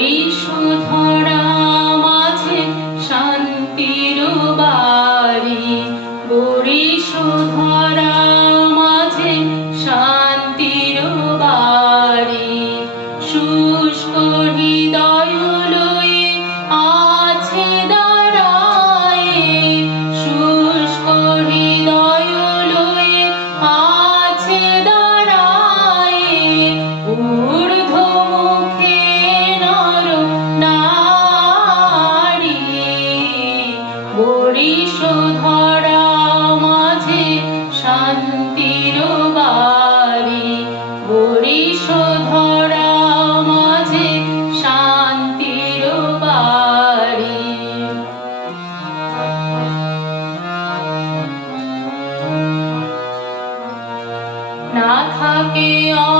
পরিশোধন আমাকে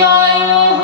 জয়